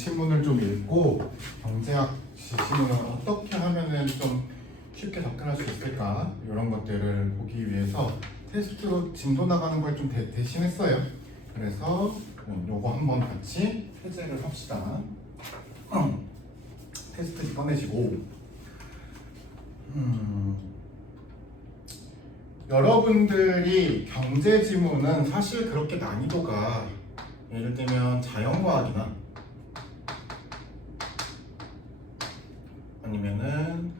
신문을 좀 읽고 경제학 지식을 어떻게 하면은 좀 쉽게 접근할 수 있을까 이런 것들을 보기 위해서 테스트로 진도 나가는 걸 좀 대신했어요. 그래서 요거 한번 같이 해제를 합시다. 테스트 꺼내시고 여러분들이 경제 지문은 사실 그렇게 난이도가 예를 들면 자연과학이나 아니면은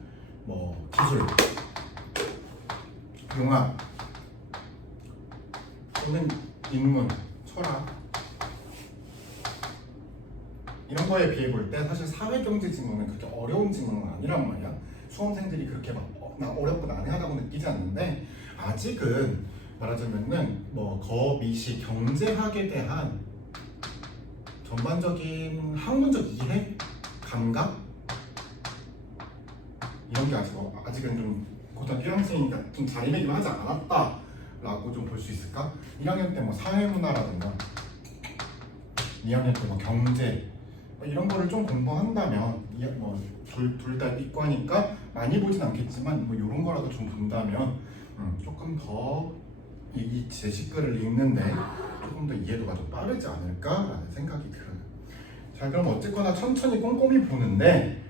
뭐 기술, 융합 또는 인문, 철학 이런 거에 비해 볼 때 사실 사회경제 지문은 그렇게 어려운 지문은 아니란 말이야. 수험생들이 그렇게 막 어렵고 난해하다고 느끼지 않는데 아직은 말하자면은 뭐 거미시 경제학에 대한 전반적인 학문적 이해, 감각 이런 게 아직은 좀 고등학교 1학생이니까 좀 자리매김 하지 않았다라고 좀 볼 수 있을까? 1학년 때 뭐 사회문화라든가 2학년 때 뭐 경제 이런 거를 좀 공부한다면 둘 다 이과니까 많이 보진 않겠지만 뭐 이런 거라도 좀 본다면 조금 더 이 제시글을 읽는데 조금 더 이해도가 좀 빠르지 않을까라는 생각이 들어요. 자, 그럼 어쨌거나 천천히 꼼꼼히 보는데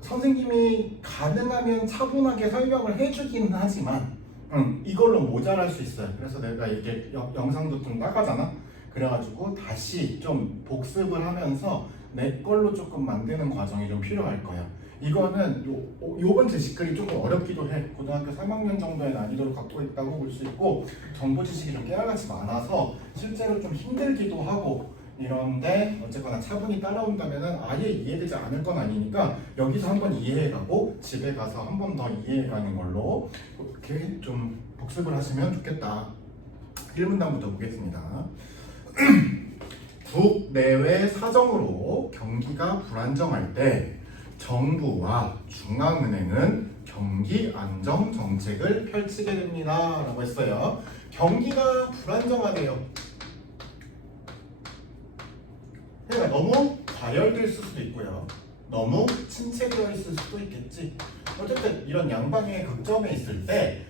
선생님이 가능하면 차분하게 설명을 해주기는 하지만 이걸로 모자랄 수 있어요. 그래서 내가 이게 영상도 좀 나가잖아. 그래가지고 다시 좀 복습을 하면서 내 걸로 조금 만드는 과정이 좀 필요할 거야. 이거는 요번 제시글이 조금 어렵기도 해. 고등학교 3학년 정도의 난이도를 갖고 있다고 볼 수 있고 정보 지식이 좀 깨알같이 많아서 실제로 좀 힘들기도 하고 이런데 어쨌거나 차분히 따라온다면은 아예 이해되지 않을 건 아니니까 여기서 한번 이해해가고 집에 가서 한 번 더 이해해가는 걸로 이렇게 좀 복습을 하시면 좋겠다. 1문단부터 보겠습니다. 국내외 사정으로 경기가 불안정할 때 정부와 중앙은행은 경기 안정 정책을 펼치게 됩니다. 라고 했어요. 경기가 불안정하대요. 그러니까 너무 과열될 수도 있고요. 너무 침체되어 있을 수도 있겠지. 어쨌든 이런 양방의 극점에 있을 때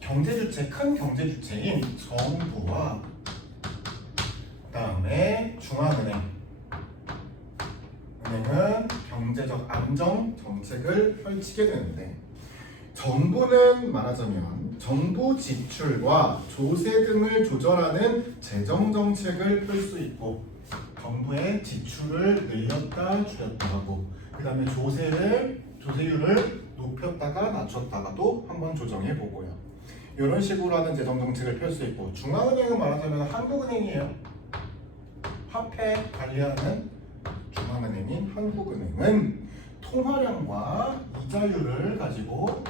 경제주체, 큰 경제주체인 정부와 그다음에 중앙은행은 경제적 안정 정책을 펼치게 되는데 정부는 말하자면 정부 지출과 조세 등을 조절하는 재정 정책을 펼 수 있고 정부의 지출을 늘렸다 줄였다 하고 그 다음에 조세율을 높였다가 낮췄다가도 한번 조정해 보고요. 이런 식으로 하는 재정 정책을 펼 수 있고 중앙은행은 말하자면 한국은행이에요. 화폐 관리하는 중앙은행인 한국은행은 통화량과 이자율을 가지고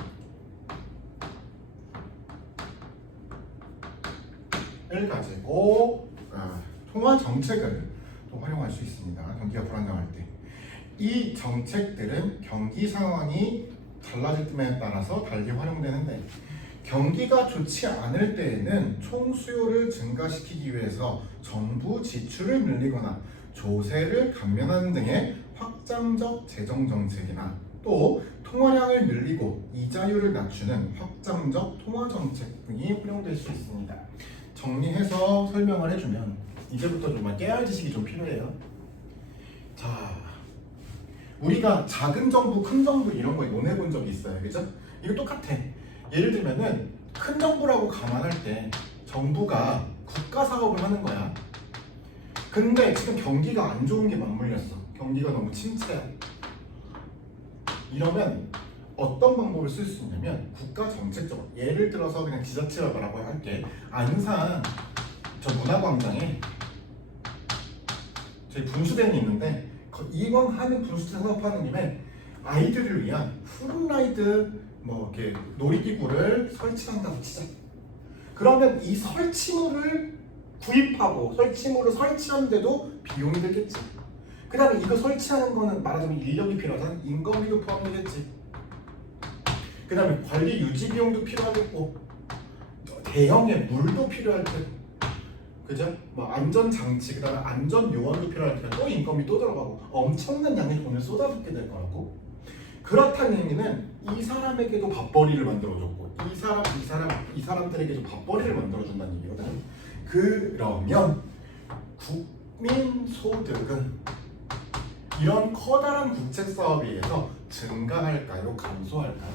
통화 정책을 또 활용할 수 있습니다. 경기가 불안정할 때. 이 정책들은 경기 상황이 달라질 때에 따라서 달리 활용되는데 경기가 좋지 않을 때에는 총수요를 증가시키기 위해서 정부 지출을 늘리거나 조세를 감면하는 등의 확장적 재정 정책이나 또 통화량을 늘리고 이자율을 낮추는 확장적 통화 정책 등이 활용될 수 있습니다. 정리해서 설명을 해주면 이제부터 좀 깨알 지식이 좀 필요해요. 자, 우리가 작은 정부, 큰 정부 이런 거 논해 본 적이 있어요. 그죠? 이거 똑같아. 예를 들면은 큰 정부라고 감안할 때 정부가 국가 사업을 하는 거야. 근데 지금 경기가 안 좋은 게 맞물렸어. 경기가 너무 침체야. 이러면 어떤 방법을 쓸 수 있냐면 국가 정책적으로 예를 들어서 그냥 지자체라고 할게. 안산 저 문화광장에 저희 분수대는 있는데 이왕 하는 분수대 사업하는 김에 아이들을 위한 푸른라이드 뭐 이렇게 놀이기구를 설치한다고 치자. 그러면 이 설치물을 구입하고 설치물을 설치하는데도 비용이 들겠지. 그 다음에 이거 설치하는 거는 말하자면 인력이 필요하잖아. 인건비도 포함되겠지. 그 다음에 관리 유지 비용도 필요하겠고 대형의 물도 필요할 테고 그죠? 뭐 안전장치, 그다음에 안전요원도 필요할 테니까 또 인건비 또 들어가고 엄청난 양의 돈을 쏟아붓게 될 거라고. 그렇다는 의미는 이 사람에게도 밥벌이를 만들어줬고 이 사람들에게도 밥벌이를 만들어준다는 얘기거든. 그러면 국민소득은 이런 커다란 국책 사업에 의해서 증가할까요? 감소할까요?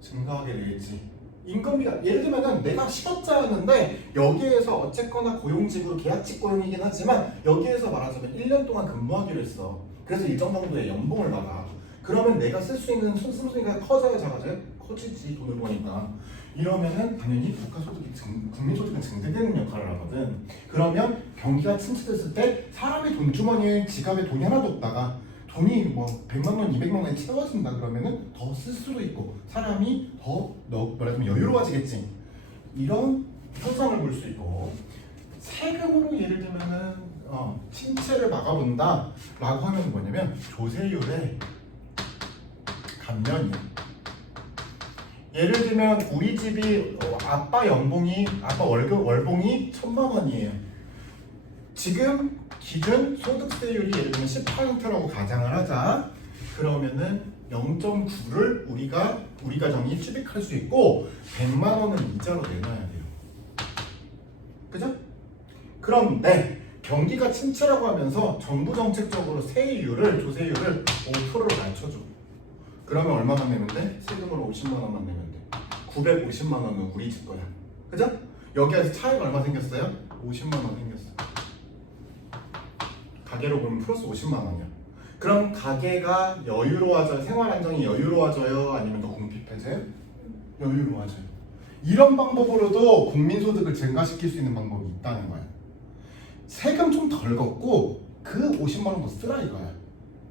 증가하게 되겠지. 인건비가 예를 들면은 내가 실업자였는데 여기에서 어쨌거나 고용직으로 계약직 고용이긴 하지만 여기에서 말하자면 1년 동안 근무하기로 했어. 그래서 일정 정도의 연봉을 받아. 그러면 내가 쓸 수 있는 순수니까 커져야 작아져요? 커지지, 돈을 버니까. 이러면은 당연히 국민소득은 증대되는 역할을 하거든. 그러면 경기가 침체됐을 때 사람의 돈주머니에 지갑에 돈이 하나도 없다가 돈이 뭐 100만 원, 200만 원이 채워진다 그러면은 더 쓸 수도 있고 사람이 더 말하자면 여유로워지겠지. 이런 현상을 볼 수 있고, 세금으로 예를 들면은 침체를 막아본다 라고 하면 뭐냐면 조세율의 감면이야. 예를 들면 우리 집이 아빠 월봉이 1,000만 원이에요. 지금 기준 소득세율이 예를 들면 10%라고 가정을 하자. 그러면은 0.9를 우리 가정이 취득할 수 있고 100만 원은 이자로 내놔야 돼요. 그죠? 그런데 경기가 침체라고 하면서 정부 정책적으로 조세율을 5%로 낮춰줘. 그러면 얼마만 내면 돼? 세금으로 50만 원만 내면 돼. 950만 원은 우리 집 거야. 그죠? 여기에서 차이가 얼마 생겼어요? 50만 원 생겼어. 가계로 보면 플러스 50만 원이야. 그럼 가계가 여유로워져요? 생활 안정이 여유로워져요? 아니면 더 궁핍해져요? 여유로워져요. 이런 방법으로도 국민소득을 증가시킬 수 있는 방법이 있다는 거야. 세금 좀 덜 걷고 그 50만 원 더 쓰라 이거야.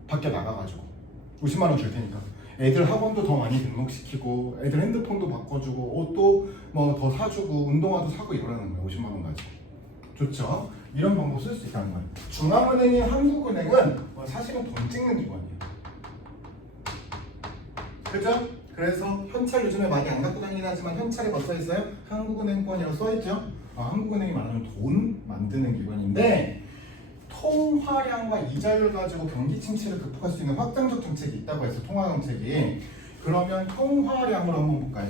밖에 나가가지고 50만 원 줄 테니까 애들 학원도 더 많이 등록시키고 애들 핸드폰도 바꿔주고 옷도 뭐 더 사주고 운동화도 사고 이러라는 거야. 50만 원 가지고. 좋죠? 이런 방법 쓸 수 있다는 거예요. 중앙은행인 한국은행은 사실은 돈 찍는 기관이에요. 그죠? 그래서 현찰 요즘에 많이 안 갖고 다니긴 하지만 현찰에 뭐 써있어요? 한국은행권이라고 써있죠? 한국은행이 말하는 돈 만드는 기관인데 통화량과 이자율 가지고 경기 침체를 극복할 수 있는 확장적 정책이 있다고 해서 통화 정책이. 그러면 통화량으로 한번 볼까요?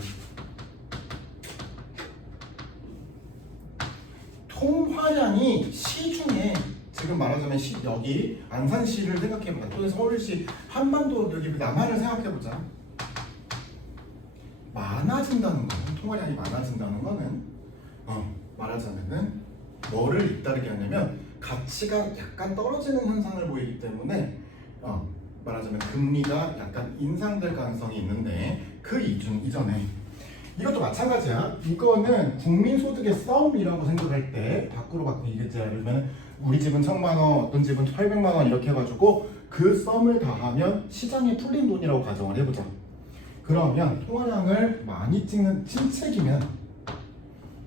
통화량이 시중에 지금 말하자면 여기 안산시를 생각해보자. 또는 서울시, 한반도 여기 남한을 생각해보자. 많아진다는 거는 통화량이 많아진다는 거는 말하자면은 뭐를 잇따르게 하냐면 가치가 약간 떨어지는 현상을 보이기 때문에 말하자면 금리가 약간 인상될 가능성이 있는데 그 이전에 이것도 마찬가지야. 이거는 국민소득의 싸움이라고 생각할 때 밖으로 바꾸겠지. 예를 들면 우리 집은 1,000만 원, 어떤 집은 800만 원 이렇게 해가지고 그 썸을 다하면 시장에 풀린 돈이라고 가정을 해보자. 그러면 통화량을 많이 찍는 침체기면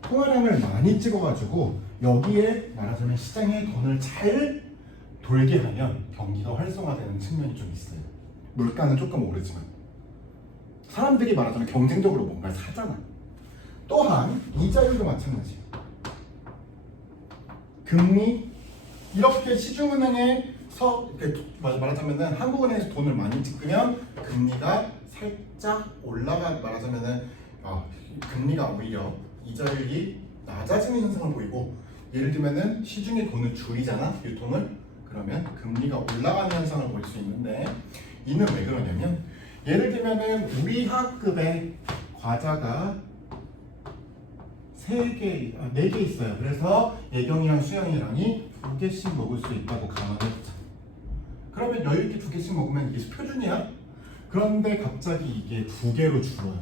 통화량을 많이 찍어가지고 여기에 말하자면 시장에 돈을 잘 돌게 하면 경기가 활성화되는 측면이 좀 있어요. 물가는 조금 오르지만 사람들이 말하자면 경쟁적으로 뭔가를 사잖아. 또한 이자율도 마찬가지예요. 금리 이렇게 시중은행에서 말하자면은 한국은행에서 돈을 많이 찍으면 금리가 살짝 말하자면은 금리가 오히려 이자율이 낮아지는 현상을 보이고, 예를 들면은 시중에 돈을 줄이잖아, 유통을. 그러면 금리가 올라가는 현상을 볼 수 있는데 이는 왜 그러냐면 예를 들면은 우리 학급에 과자가 4개 있어요. 그래서 예경이랑 수영이랑이 2개씩 먹을 수 있다고 가정해보자. 그러면 여유있게 2개씩 먹으면 이게 표준이야. 그런데 갑자기 이게 2개로 줄어요.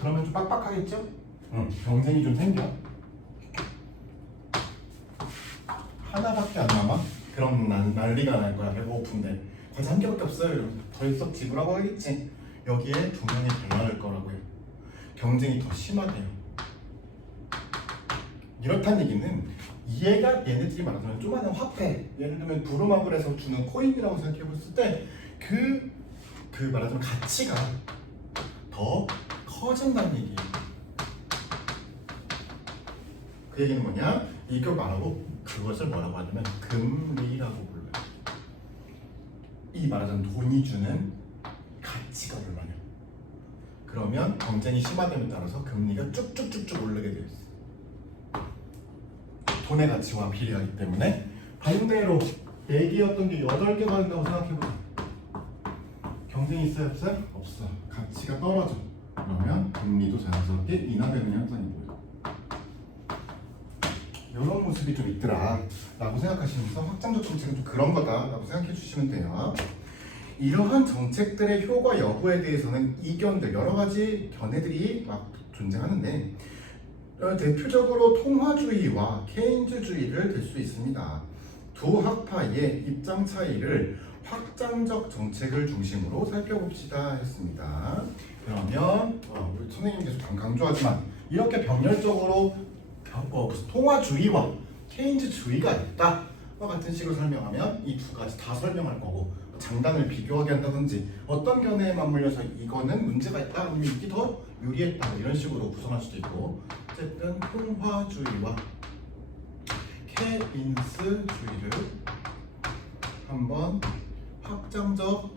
그러면 좀 빡빡하겠죠? 경쟁이 좀 생겨. 하나밖에 안 남아? 그럼 난리가 날 거야. 배고픈데 과자 1개밖에 없어요. 더 이상 지불하고 하겠지. 여기에 2명이 달라질 거라고요. 경쟁이 더 심하대요. 이렇다는 얘기는 얘가 얘네들이 말하자면 조그마한 화폐, 예를 들면 부루마블에서 주는 코인이라고 생각해 봤을 때 그 말하자면 가치가 더 커진다는 얘기예요. 그 얘기는 뭐냐? 이걸 말하고 그것을 뭐라고 하냐면 금리라고 불러요. 이 말하자면 돈이 주는 가치가 얼마냐. 그러면 경쟁이 심화됨에 따라서 금리가 쭉쭉쭉쭉 오르게 되어 있어. 돈의 가치와 비례하기 때문에 반대로 4개였던 게 8개가 된다고 생각해보자. 경쟁이 있어요? 없어요? 없어. 가치가 떨어져. 그러면 금리도 자연스럽게 인하되는 현상이 보여요. 이런 모습이 좀 있더라 라고 생각하시면서 확장적 정책은 좀 그런 거다 라고 생각해 주시면 돼요. 이러한 정책들의 효과 여부에 대해서는 이견들, 여러 가지 견해들이 막 존재하는데 대표적으로 통화주의와 케인즈주의를 들 수 있습니다. 두 학파의 입장 차이를 확장적 정책을 중심으로 살펴봅시다 했습니다. 그러면 우리 선생님이 계속 강조하지만 이렇게 병렬적으로 통화주의와 케인즈주의가 있다와 같은 식으로 설명하면 이 두 가지 다 설명할 거고 장단을 비교하게 한다든지 어떤 견해에 맞물려서 이거는 문제가 있다 아니면 이게 더 유리했다 이런 식으로 구성할 수도 있고 어쨌든 통화주의와 케인스주의를 한번 확장적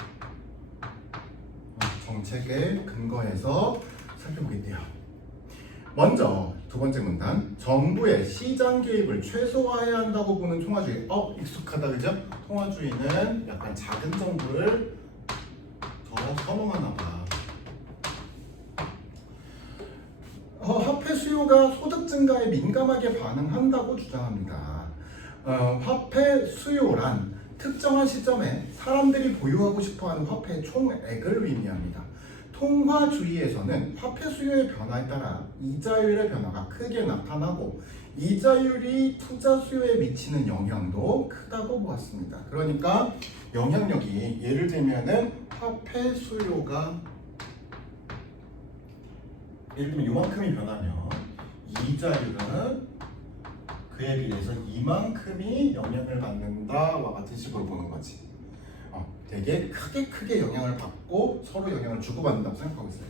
정책에 근거해서 살펴보겠대요. 먼저 두 번째 문단, 정부의 시장 개입을 최소화해야 한다고 보는 통화주의. 익숙하다 그죠? 통화주의는 약간 작은 정부를 더 선호하나 봐. 화폐 수요가 소득 증가에 민감하게 반응한다고 주장합니다. 화폐 수요란 특정한 시점에 사람들이 보유하고 싶어하는 화폐의 총액을 의미합니다. 통화주의에서는 화폐 수요의 변화에 따라 이자율의 변화가 크게 나타나고 이자율이 투자 수요에 미치는 영향도 크다고 보았습니다. 그러니까 영향력이 예를 들면은 화폐 수요가 예를 들면 이만큼이 변하면 이자율은 그에 비해서 이만큼이 영향을 받는다와 같은 식으로 보는 거지. 되게 크게 영향을 받고 서로 영향을 주고받는다고 생각하고 있어요.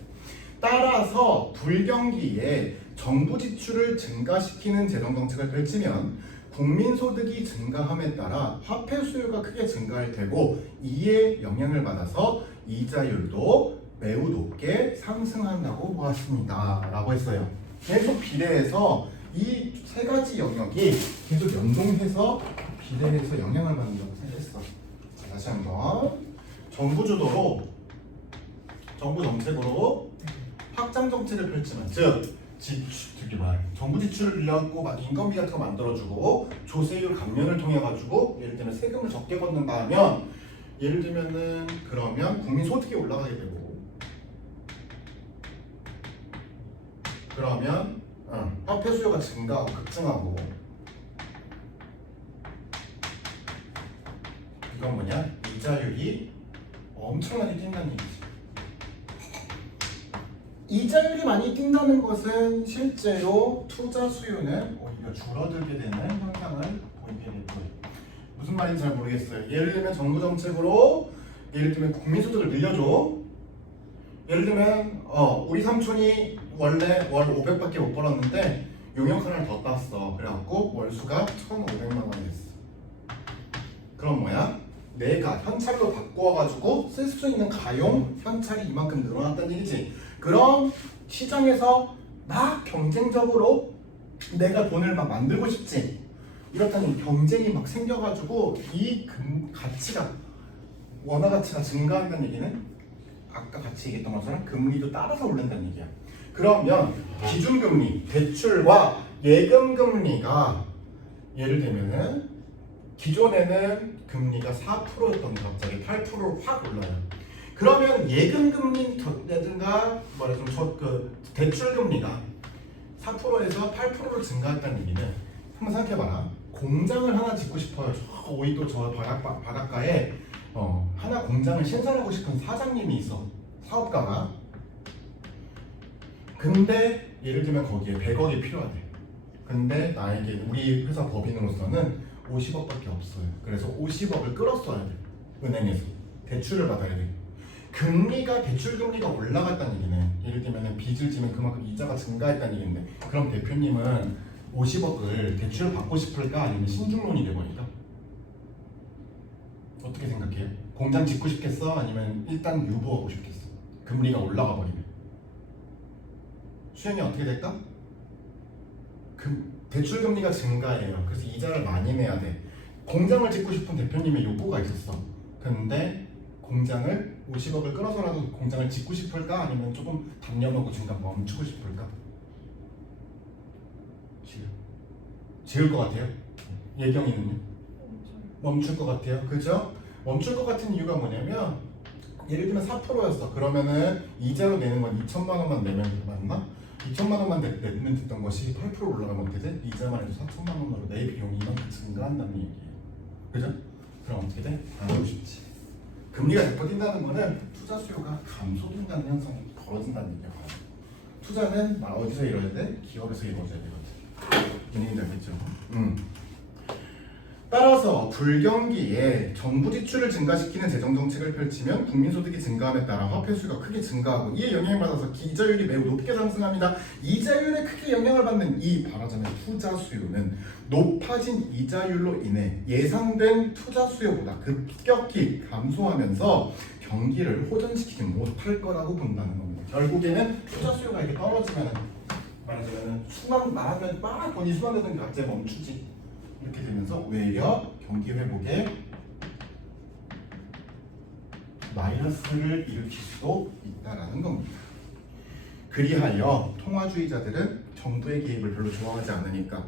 따라서 불경기에 정부 지출을 증가시키는 재정 정책을 펼치면 국민 소득이 증가함에 따라 화폐 수요가 크게 증가할 테고 이에 영향을 받아서 이자율도 매우 높게 상승한다고 보았습니다 라고 했어요. 계속 비례해서 이 세 가지 영역이 계속 연동해서 비례해서 영향을 받는다고 생각했어. 다시 한번 정부 주도로 정부 정책으로 확장 정책을 펼치면 즉 정부 지출을 빌려갖고 막 인건비 같은 거 만들어주고 조세율 감면을 통해 가지고 예를 들면 세금을 적게 걷는다 하면 예를 들면은 그러면 국민 소득이 올라가게 되고 그러면 화폐 수요가 증가하고 급증하고 이건 뭐냐? 이자율이 엄청나게 뛴다는 얘기지. 이자율이 많이 뛴다는 것은 실제로 투자 수요는 오히려 줄어들게 되는 현상을 보이게 될 거예요. 무슨 말인지 잘 모르겠어요. 예를 들면 정부 정책으로 예를 들면 국민 소득을 늘려줘. 예를 들면 우리 삼촌이 원래 월 500밖에 못 벌었는데 용역 하나를 더 땄어. 그래갖고 월수가 1,500만 원이 됐어. 그럼 뭐야? 내가 현찰로 바꾸어가지고 쓸 수 있는 가용 현찰이 이만큼 늘어났다는 얘기지. 그럼 시장에서 막 경쟁적으로 내가 돈을 막 만들고 싶지. 이렇다는 경쟁이 막 생겨가지고 이 가치가 원화 가치가 증가한다는 얘기는 아까 같이 얘기했던 것처럼 금리도 따라서 오른다는 얘기야. 그러면 기준금리, 대출과 예금금리가 예를 들면은 기존에는 금리가 4%였던 게 갑자기 8%로 확 올라요. 그러면 예금금리라든가 대출금리가 4%에서 8%로 증가했다는 얘기는 한번 생각해봐라. 공장을 하나 짓고 싶어요. 저 오이도 저 바닷가에 하나 공장을 신설하고 싶은 사장님이 있어. 사업가가. 근데 예를 들면 거기에 100억이 필요하대. 근데 나에게 우리 회사 법인으로서는 50억밖에 없어요. 그래서 50억을 끌었어야 돼. 은행에서 대출을 받아야 돼. 대출 금리가 올라갔다는 얘기는 예를 들면 빚을 지면 그만큼 이자가 증가했다는 얘기인데 그럼 대표님은 50억을 대출을 받고 싶을까 아니면 신중론이 돼버릴까? 어떻게 생각해요? 공장 짓고 싶겠어? 아니면 일단 유보하고 싶겠어? 금리가 올라가 버리면 수현이 어떻게 될까? 대출 금리가 증가해요. 그래서 이자를 많이 내야 돼. 공장을 짓고 싶은 대표님의 요구가 있었어. 근데 공장을 50억을 끌어서라도 공장을 짓고 싶을까? 아니면 조금 단념하고 중간 멈추고 싶을까? 지을 것 같아요? 예경이는요? 멈출 것 같아요. 그죠? 멈출 것 같은 이유가 뭐냐면 예를 들면 4%였어. 그러면은 이자로 내는 건 2천만 원만 내면 맞나? 2천만 원만 내면 됐던 것이 8% 올라가면 어떻게 돼? 이자만 해도 4천만 원으로 내 비용이 이만큼 증가한다는 얘기예요. 그죠? 그럼 어떻게 돼? 안 하고 싶지. 금리가 자꾸 뛴다는 거는 투자 수요가 감소된다는 현상이 벌어진다는 얘기야. 투자는 어디서 이루어져야 돼? 기업에서 이루어져야 되거든. 이해가 되겠죠? 따라서 불경기에 정부 지출을 증가시키는 재정정책을 펼치면 국민소득이 증가함에 따라 화폐 수요가 크게 증가하고 이에 영향을 받아서 이자율이 매우 높게 상승합니다. 이자율에 크게 영향을 받는 이 말하자면 투자 수요는 높아진 이자율로 인해 예상된 투자 수요보다 급격히 감소하면서 경기를 호전시키지 못할 거라고 본다는 겁니다. 결국에는 투자 수요가 이렇게 떨어지면 말하자면 말하면 막 돈이 순환되는 게 갑자기 멈추지. 이렇게 되면서 오히려 경기 회복에 마이너스를 일으킬 수도 있다라는 겁니다. 그리하여 통화주의자들은 정부의 개입을 별로 좋아하지 않으니까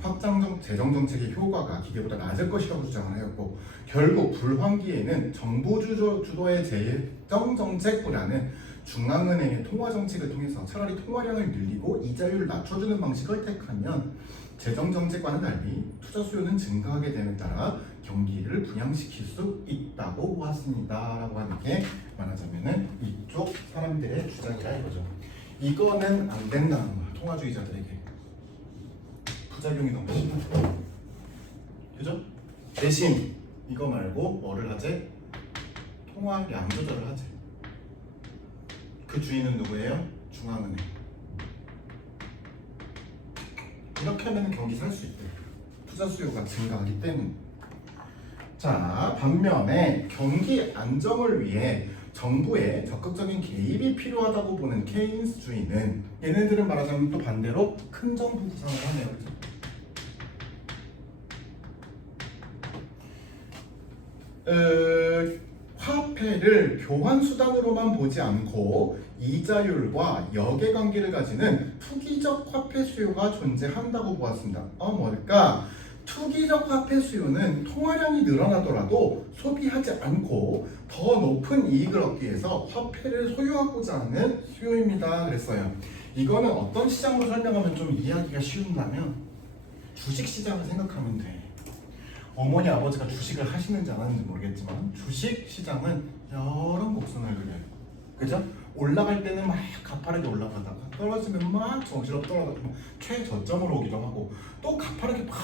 확장 재정 정책의 효과가 기대보다 낮을 것이라고 주장을 하였고 결국 불황기에는 정부 주도의 재정 정책보다는 중앙은행의 통화 정책을 통해서 차라리 통화량을 늘리고 이자율을 낮춰주는 방식을 택하면 재정 정책과는 달리 투자 수요는 증가하게 됨에 따라 경기를 부양시킬 수 있다고 보았습니다라고 하는 게 말하자면은 이쪽 사람들의 주장이라 이거죠. 이거는 안 된다는 거야. 통화주의자들에게 부작용이 너무 심하죠. 그죠? 대신 이거 말고 뭐를 하재? 통화량 조절을 하재. 그 주인은 누구예요? 중앙은행. 이렇게 하면 경기 살 수 있대. 투자 수요가 증가하기 때문에. 자, 반면에 경기 안정을 위해 정부의 적극적인 개입이 필요하다고 보는 케인스주의는 얘네들은 말하자면 또 반대로 큰 정부 구상을 하네요. 화폐를 교환 수단으로만 보지 않고 이자율과 역의 관계를 가지는 투기적 화폐 수요가 존재한다고 보았습니다. 뭘까? 투기적 화폐 수요는 통화량이 늘어나더라도 소비하지 않고 더 높은 이익을 얻기 위해서 화폐를 소유하고자 하는 수요입니다. 그랬어요. 이거는 어떤 시장으로 설명하면 좀 이해하기가 쉬운다면 주식시장을 생각하면 돼. 어머니 아버지가 주식을 하시는지 안 하는지 모르겠지만 주식 시장은 여러 곡선을 그려요. 그죠? 올라갈 때는 막 가파르게 올라가다가 떨어지면 막 정신없이 떨어지고 최저점으로 오기도 하고 또 가파르게 막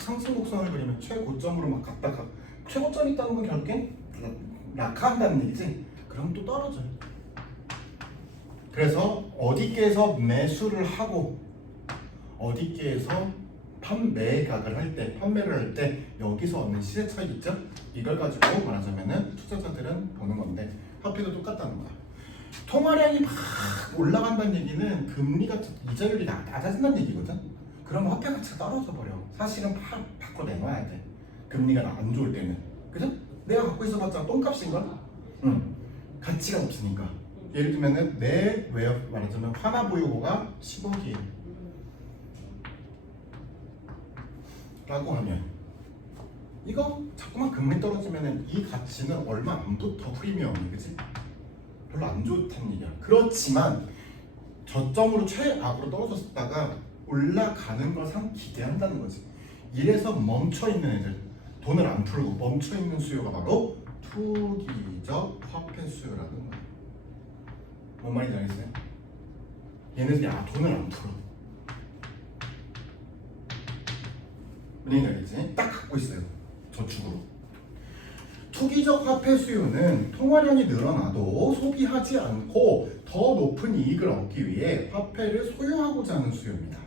상승 곡선을 그리면 최고점으로 막 갔다가 최고점이 있다는 건 결국엔 낙하한다는 얘기지. 그럼 또 떨어져요. 그래서 어디께서 매수를 하고 어디께서 판매각을 할 때, 판매를 할 때 여기서 얻는 시세 차익 있죠? 이걸 가지고 말하자면은 투자자들은 보는 건데 화폐도 똑같다는 거야. 통화량이 막 올라간다는 얘기는 금리가 이자율이 낮아진다는 얘기거든. 그럼 화폐 가치가 떨어져 버려. 사실은 바꿔 내놔야 돼. 금리가 안 좋을 때는. 그죠? 내가 갖고 있어봤자 똥값인걸? 가치가 없으니까. 예를 들면은 내 외역 말하자면 하나 보유고가 10억이에요. 라고 하면 이거 자꾸만 금리 떨어지면은 이 가치는 얼마 안 붙어. 프리미엄이. 그치? 별로 안 좋다는 얘기야. 그렇지만 저점으로 최악으로 떨어졌다가 올라가는 걸 기대한다는 거지. 이래서 멈춰있는 애들, 돈을 안 풀고 멈춰있는 수요가 바로 투기적 화폐 수요라는 거야. 뭔 말인지 알겠어요? 얘네들이 돈을 안 풀어. 뭔지 알겠지? 딱 갖고 있어요. 저축으로. 투기적 화폐 수요는 통화량이 늘어나도 소비하지 않고 더 높은 이익을 얻기 위해 화폐를 소유하고자 하는 수요입니다.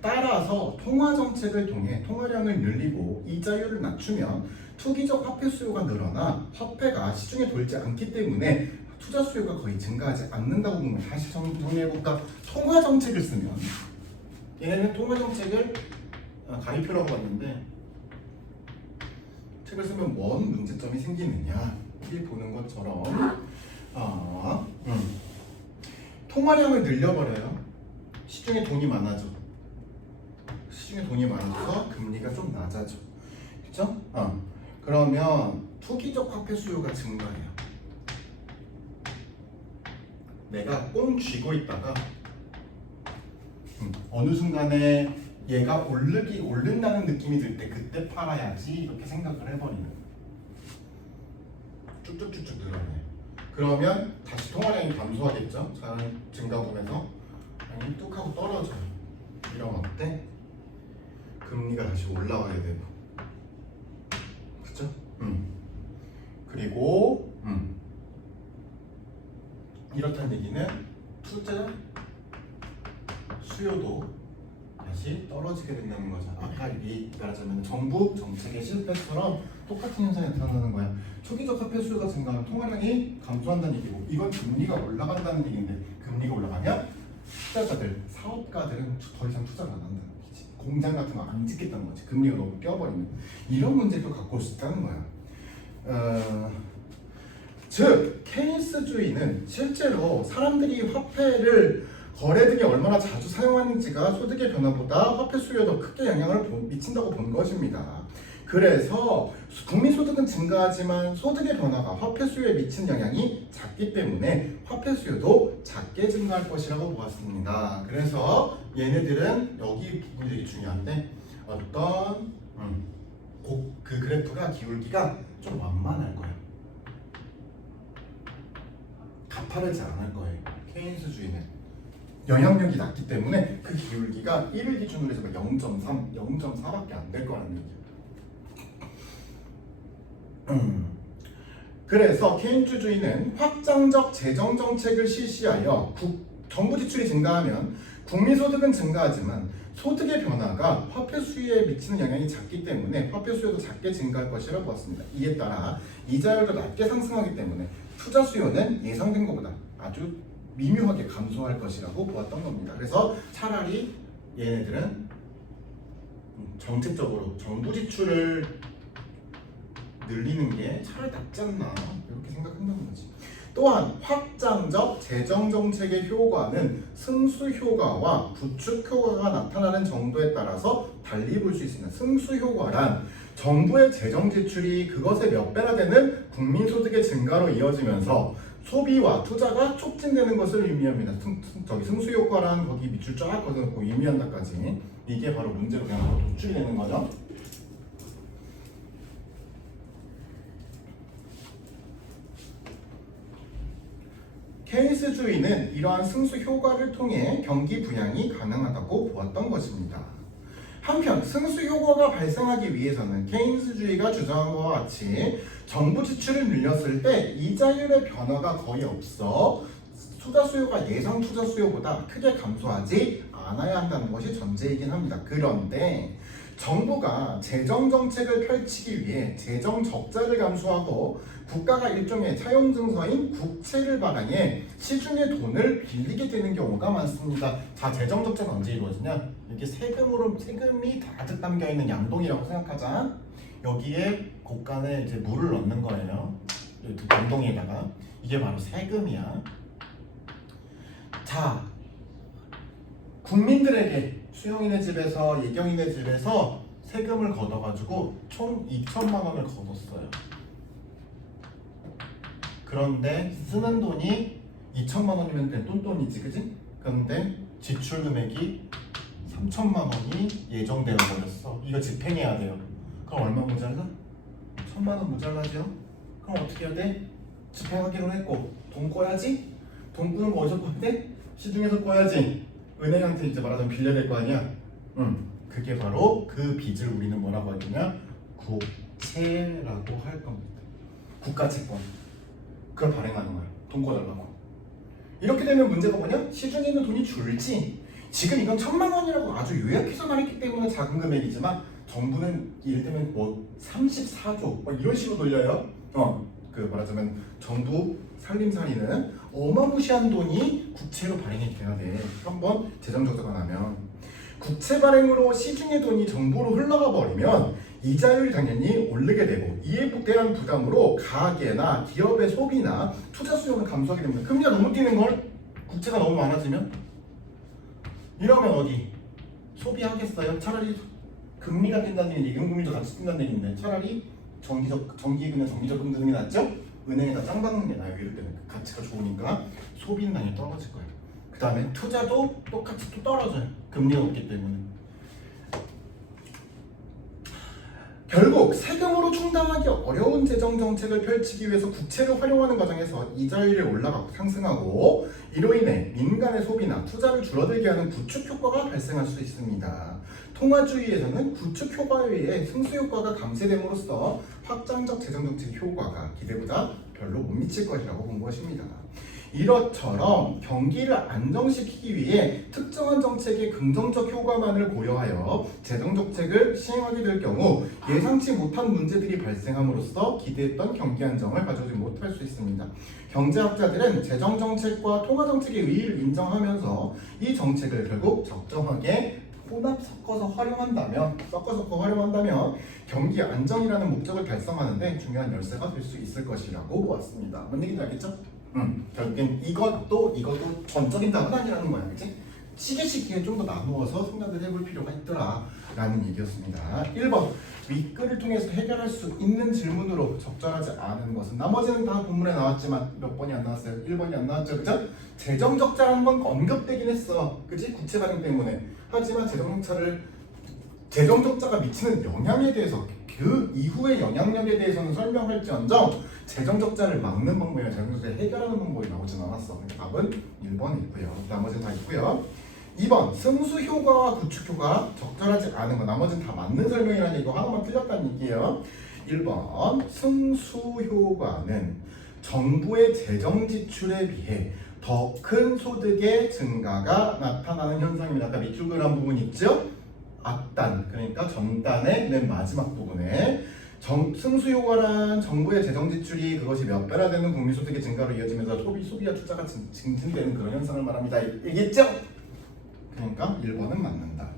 따라서 통화 정책을 통해 통화량을 늘리고 이자율을 낮추면 투기적 화폐 수요가 늘어나 화폐가 시중에 돌지 않기 때문에 투자 수요가 거의 증가하지 않는다고 보면, 다시 정리해볼까? 통화 정책을 쓰면, 얘네는 통화 정책을 가리표라고 봤는데, 책을 쓰면 뭔 문제점이 생기느냐 이 보는 것처럼 통화량을 늘려버려요. 시중에 돈이 많아져. 시중에 돈이 많아져서 금리가 좀 낮아져. 그쵸? 그러면 투기적 화폐 수요가 증가해요. 내가 꽁 쥐고 있다가 어느 순간에 얘가 오른다는 느낌이 들 때 그때 팔아야지 이렇게 생각을 해버리는, 쭉쭉쭉쭉 늘어나요. 그러면 다시 통화량이 감소하겠죠. 자산 증가분에서 아니 뚝 하고 떨어져요. 이러면 어때? 금리가 다시 올라와야 되고, 그쵸? 그리고 이렇다는 얘기는 투자 수요도 다시 떨어지게 된다는 거죠. 아까 말하자면 정부 정책의 실패처럼 똑같은 현상이 나타나는 거야. 초기적 화폐 수요가 증가하면 통화량이 감소한다는 얘기고, 이건 금리가 올라간다는 얘기인데, 금리가 올라가면 투자자들, 사업가들은 더 이상 투자를 안 한다는 얘기지. 공장 같은 거 안 짓겠다는 거지. 금리가 너무 껴버리면. 이런 문제도 갖고 올 수 있다는 거야. 즉 케인스주의는 실제로 사람들이 화폐를 거래 등에 얼마나 자주 사용하는지가 소득의 변화보다 화폐 수요에 더 크게 영향을 미친다고 본 것입니다. 그래서 국민 소득은 증가하지만 소득의 변화가 화폐 수요에 미친 영향이 작기 때문에 화폐 수요도 작게 증가할 것이라고 보았습니다. 그래서 얘네들은 여기 부분이 되게 중요한데, 어떤 그 그래프가 기울기가 좀 완만할 거예요. 가파르지 않을 거예요. 케인스주의는 영향력이 낮기 때문에 그 기울기가 1을 기준으로 해서 0.3, 0.4밖에 안 될 거라는 얘기예요. 그래서 케인스주의는 확장적 재정 정책을 실시하여 정부 지출이 증가하면 국민 소득은 증가하지만 소득의 변화가 화폐 수요에 미치는 영향이 작기 때문에 화폐 수요도 작게 증가할 것이라고 보았습니다. 이에 따라 이자율도 낮게 상승하기 때문에 투자 수요는 예상된 것보다 아주 미묘하게 감소할 것이라고 보았던 겁니다. 그래서 차라리 얘네들은 정책적으로 정부 지출을 늘리는 게 차라리 낫지 않나 이렇게 생각한다는 거지. 또한 확장적 재정 정책의 효과는 승수 효과와 부축 효과가 나타나는 정도에 따라서 달리 볼 수 있습니다. 승수 효과란 정부의 재정 지출이 그것의 몇 배나 되는 국민 소득의 증가로 이어지면서 소비와 투자가 촉진되는 것을 의미합니다. 승수 효과란 거기 밑줄 쫙 걷어놓고 의미한다까지, 이게 바로 문제로 그냥 도출이 되는 거죠. 케인스주의는 이러한 승수 효과를 통해 경기 부양이 가능하다고 보았던 것입니다. 한편 승수 효과가 발생하기 위해서는 케인스주의가 주장한 것과 같이 정부 지출을 늘렸을 때 이자율의 변화가 거의 없어 투자 수요가 예상 투자 수요보다 크게 감소하지 않아야 한다는 것이 전제이긴 합니다. 그런데 정부가 재정 정책을 펼치기 위해 재정 적자를 감수하고 국가가 일종의 차용 증서인 국채를 발행해 시중의 돈을 빌리게 되는 경우가 많습니다. 자, 재정 적자는 언제 이루어지냐? 이렇게 세금이 가득 담겨 있는 양동이라고 생각하자. 여기에 고간에 이제 물을 넣는 거예요. 그 양동이에다가. 이게 바로 세금이야. 자, 국민들에게 수영이네 집에서 예경이네 집에서 세금을 걷어가지고 총 2천만 원을 걷었어요. 그런데 쓰는 돈이 2천만 원이면 된 똔똔이지, 그지? 그런데 지출 금액이 3천만 원이 예정되어 버렸어. 이거 집행해야 돼요. 그럼 얼마 모자라? 1,000만 원 모자라죠? 그럼 어떻게 해야 돼? 집행하기로 했고 돈 꿔야지? 돈 꾸는 거 어디서 꿔야 돼? 시중에서 꿔야지. 은행한테 이제 말하자면 빌려야 될 거 아니야? 그게 바로 그 빚을 우리는 뭐라고 하느냐? 국채라고 할 겁니다. 국가채권. 그걸 발행하는 거야. 돈 꿔달라고. 이렇게 되면 문제가 뭐냐? 시중에 있는 돈이 줄지. 지금 이건 1,000만 원이라고 아주 요약해서 말했기 때문에 작은 금액이지만 정부는 예를 들면 뭐 34조 뭐 이런 식으로 돌려요. 그 말하자면 정부 살림살이는 어마무시한 돈이 국채로 발행이 돼야 돼. 한번 재정적자가 나면 국채 발행으로 시중의 돈이 정부로 흘러가 버리면 이자율이 당연히 오르게 되고 이에 대한 부담으로 가계나 기업의 소비나 투자 수요는 감소하게 됩니다. 금리가 너무 뛰는 걸 국채가 너무 많아지면 이러면 어디 소비하겠어요? 차라리 금리가 뛴다는 얘기, 임금금리도 같이 뛴다는 얘기인데 차라리 정기금이나 정기적금 드는 게 낫죠? 은행에다 짱 받는 게 나아요. 이럴 때는 가치가 좋으니까 소비는 당연히 떨어질 거예요. 그 다음에 투자도 똑같이 또 떨어져요. 금리가 높기 때문에. 결국 세금으로 충당하기 어려운 재정 정책을 펼치기 위해서 국채를 활용하는 과정에서 이자율이 올라가고 상승하고 이로 인해 민간의 소비나 투자를 줄어들게 하는 구축 효과가 발생할 수 있습니다. 통화주의에서는 구축 효과에 의해 승수 효과가 감쇄됨으로써 확장적 재정 정책 효과가 기대보다 별로 못 미칠 것이라고 본 것입니다. 이것처럼 경기를 안정시키기 위해 특정한 정책의 긍정적 효과만을 고려하여 재정 정책을 시행하게 될 경우 예상치 못한 문제들이 발생함으로써 기대했던 경기 안정을 가져오지 못할 수 있습니다. 경제학자들은 재정 정책과 통화 정책의 의의를 인정하면서 이 정책을 결국 적정하게 섞어서 활용한다면 경기 안정이라는 목적을 달성하는데 중요한 열쇠가 될 수 있을 것이라고 보았습니다. 뭔 얘기인지 알겠죠? 결국엔 이것도 전적인 답은 아니라는 거야, 그치? 시계시기에 좀 더 나누어서 생각을 해볼 필요가 있더라 라는 얘기였습니다. 1번 윗글을 통해서 해결할 수 있는 질문으로 적절하지 않은 것은 나머지는 다 본문에 나왔지만 몇 번이 안 나왔어요? 1번이 안 나왔죠, 그죠? 재정적자라는 건 언급되긴 했어, 그치? 국채 발행 때문에. 하지만 재정적자가 미치는 영향에 대해서 그 이후의 영향력에 대해서는 설명할지언정 재정적자를 막는 방법이나 재정적자를 해결하는 방법이 나오진 않았어. 답은 1번이 있고요. 나머지는 다 있고요. 2번 승수 효과와 구축 효과 적절하지 않은 거 나머지는 다 맞는 설명이라는 얘기고 하나만 틀렸다는 얘기예요. 1번 승수 효과는 정부의 재정 지출에 비해 더 큰 소득의 증가가 나타나는 현상입니다. 아까 밑줄 그은 부분 있죠? 앞단, 그러니까 전단의 맨 마지막 부분에 승수 효과란 정부의 재정 지출이 그것이 몇 배나 되는 국민 소득의 증가로 이어지면서 소비와 투자가 증진되는 그런 현상을 말합니다. 얘기했죠? 그러니까 1번은 맞는다.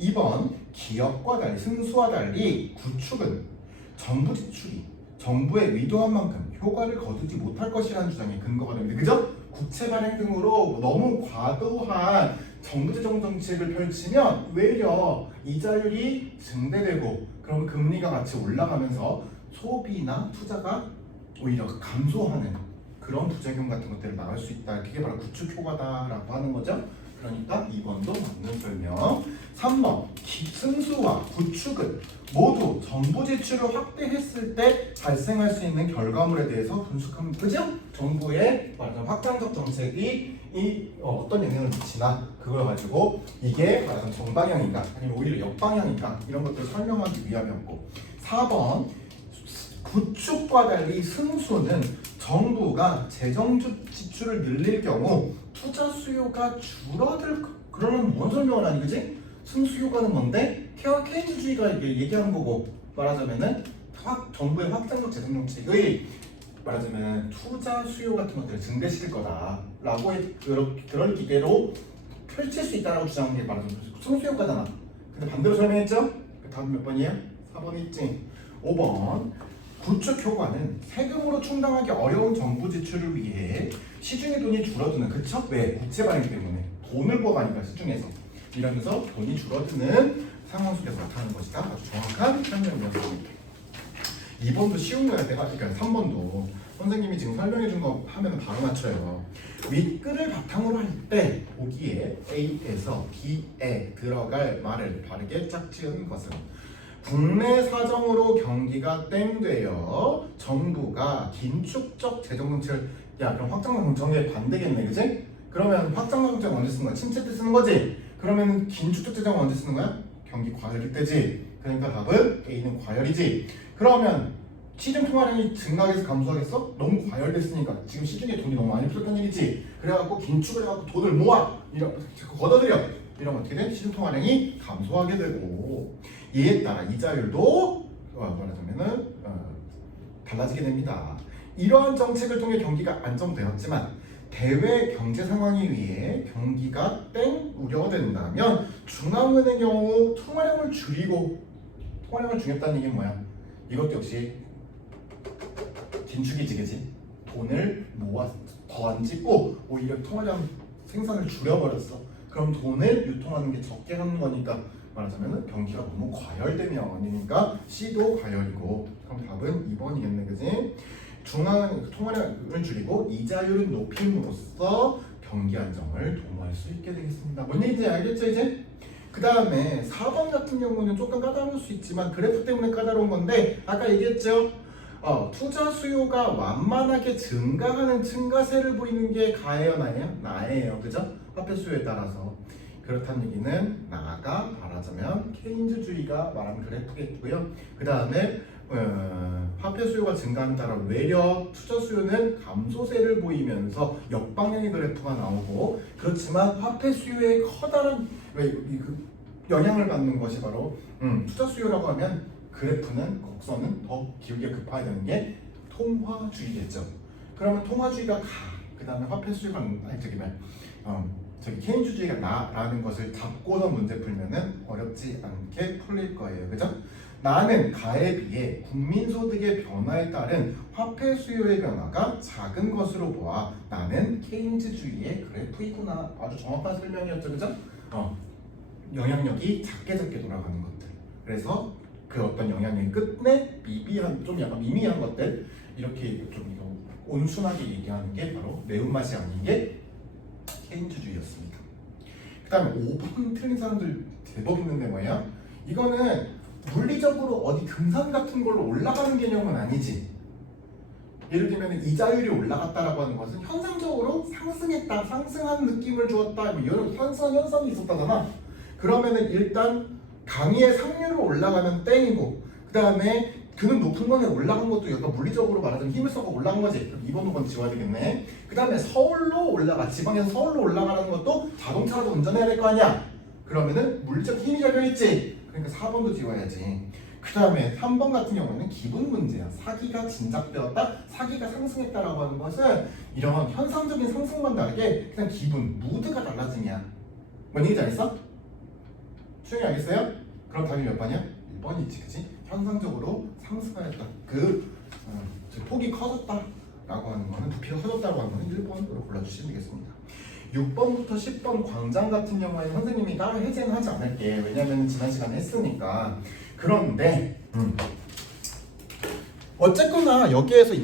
2번 기업과 달리 승수와 달리 구축은 정부 지출이 정부의 의도한 만큼 효과를 거두지 못할 것이라는 주장에 근거가 됩니다. 그죠? 국채 발행 등으로 너무 과도한 정부 재정 정책을 펼치면 외려 이자율이 증대되고 그럼 금리가 같이 올라가면서 소비나 투자가 오히려 감소하는 그런 부작용 같은 것들을 막을 수 있다. 그게 바로 구축 효과다라고 하는 거죠. 그러니까 2번도 맞는 설명. 3번 승수와 구축은 모두 정부 지출을 확대했을 때 발생할 수 있는 결과물에 대해서 분석하면 그죠? 정부의 말하자면 확장적 정책이 어떤 영향을 미치나 그걸 가지고 이게 말하자면 정방향인가 아니면 오히려 역방향인가 이런 것들을 설명하기 위함이었고 4번 구축과 달리 승수는 정부가 재정 지출을 늘릴 경우 투자 수요가 그러면 뭔 설명을 하니 그지? 승수 효과는 뭔데? 케인즈주의가 얘기하는 거고 말하자면은 정부의 확장적 재정 정책의 말하자면 투자 수요 같은 것들을 증대시킬 거다라고 그런 기대로 펼칠 수 있다라고 주장하는 게 말하자면 승수 효과잖아. 근데 반대로 설명했죠? 답은 몇 번이에요? 4번 있지. 5번 구축 효과는 세금으로 충당하기 어려운 정부 지출을 위해 시중의 돈이 줄어드는 그쵸? 왜? 국채 발행 때문에 돈을 뽑아가니까 시중에서 이러면서 돈이 줄어드는 상황 속에서 나타나는 것이다. 아주 정확한 설명이었습니다. 2번도 쉬운 거야. 그러니까 3번도 선생님이 지금 설명해 준 거 하면 바로 맞춰요. 윗글을 바탕으로 할 때 보기에 A에서 B에 들어갈 말을 바르게 짝지은 것은 국내 사정으로 경기가 땡되어 정부가 긴축적 재정 정책을 그럼 확장적 정책에 반대겠네, 그지? 그러면 확장적 정책 언제 쓰는 거야? 침체 때 쓰는 거지? 그러면 긴축적 재정 언제 쓰는 거야? 경기 과열일 때지. 그러니까 답은 A는 과열이지. 그러면 시중 통화량이 증가해서 감소하겠어? 너무 과열됐으니까 지금 시중에 돈이 너무 많이 풀렸다는 얘기지. 그래갖고 긴축을 해갖고 돈을 모아 걷어들여 이러면 어떻게 돼? 시중 통화량이 감소하게 되고 이에 따라 이자율도 말하자면은 달라지게 됩니다. 이러한 정책을 통해 경기가 안정되었지만 대외 경제 상황에 의해 경기가 땡 우려된다면 중앙은행의 경우 통화량을 줄이고 통화량을 줄였다는 얘기는 뭐야? 이것도 역시 긴축이지, 그지? 돈을 모아 더 안 짓고 오히려 통화량 생산을 줄여버렸어. 그럼 돈을 유통하는 게 적게 하는 거니까 말하자면 경기가 너무 과열되면이니까 C도 과열이고 그럼 답은 2번이겠네, 그지? 중앙 통화량을 줄이고 이자율을 높임으로써 경기 안정을 도모할 수 있게 되겠습니다. 뭔 얘기인지 알겠죠 이제? 그 다음에 4번 같은 경우는 조금 까다로울 수 있지만 그래프 때문에 까다로운 건데 아까 얘기했죠? 투자 수요가 완만하게 증가하는 증가세를 보이는 게 가예요, 나예요? 나예요, 그죠? 화폐 수요에 따라서. 그렇다는 얘기는 나가 말하자면 케인즈주의가 말하는 그래프겠고요. 그 다음에 화폐 수요가 증가하는 따라 외려 투자 수요는 감소세를 보이면서 역방향의 그래프가 나오고 그렇지만 화폐 수요에 커다란 영향을 받는 것이 바로 투자 수요라고 하면 그래프는 곡선은 더 기울기가 급해야 되는 게 통화주의겠죠. 그러면 통화주의가 그 다음에 화폐 수요가 케인즈주의가 나라는 것을 잡고서 문제 풀면은 어렵지 않게 풀릴 거예요, 그죠? 나는 가에 비해 국민소득의 변화에 따른 화폐 수요의 변화가 작은 것으로 보아 나는 케인즈주의의 그래프이구나. 아주 정확한 설명이었죠, 그죠? 영향력이 작게 돌아가는 것들. 그래서 그 어떤 영향의 끝내 미비한, 좀 약간 미미한 것들 이렇게 좀 온순하게 얘기하는 게 바로 매운맛이 아닌 게 케인즈주의였습니다. 그 다음에 5번 틀린 사람들 제법 있는데 뭐예요? 이거는 물리적으로 어디 등산 같은 걸로 올라가는 개념은 아니지. 예를 들면 이자율이 올라갔다라고 하는 것은 현상적으로 상승했다, 상승한 느낌을 주었다, 뭐 이런 현상이 있었다잖아. 그러면은 일단 강의의 상류로 올라가면 땡이고 그 다음에 그는 높은 거에 올라간 것도 약간 물리적으로 말하자면 힘을 써서 올라간 거지. 그럼 2번, 5번 지워야 되겠네. 그 다음에 서울로 올라가, 지방에서 서울로 올라가는 것도 자동차라도 운전해야 될 거 아니야. 그러면은 물리적 힘이 작용했지. 그러니까 4번도 지워야지. 그 다음에 3번 같은 경우는 기분 문제야. 사기가 진작되었다, 사기가 상승했다라고 하는 것은 이런 현상적인 상승만 다르게 그냥 기분, 무드가 달라짐이야. 뭔 얘기인지 알겠어? 수영이 알겠어요? 그럼 답이 몇 번이야? 1번이지, 그치? 현상적으로 상승하였다. 폭이 커졌다 라고 하는 거는, 부피가 커졌다고 하는 거는 1번으로 골라주시면 되겠습니다. 6번부터 10번 광장 같은 경우에는 선생님이 따로 해제는 하지 않을게. 왜냐면 지난 시간에 했으니까. 그런데 어쨌거나 여기에서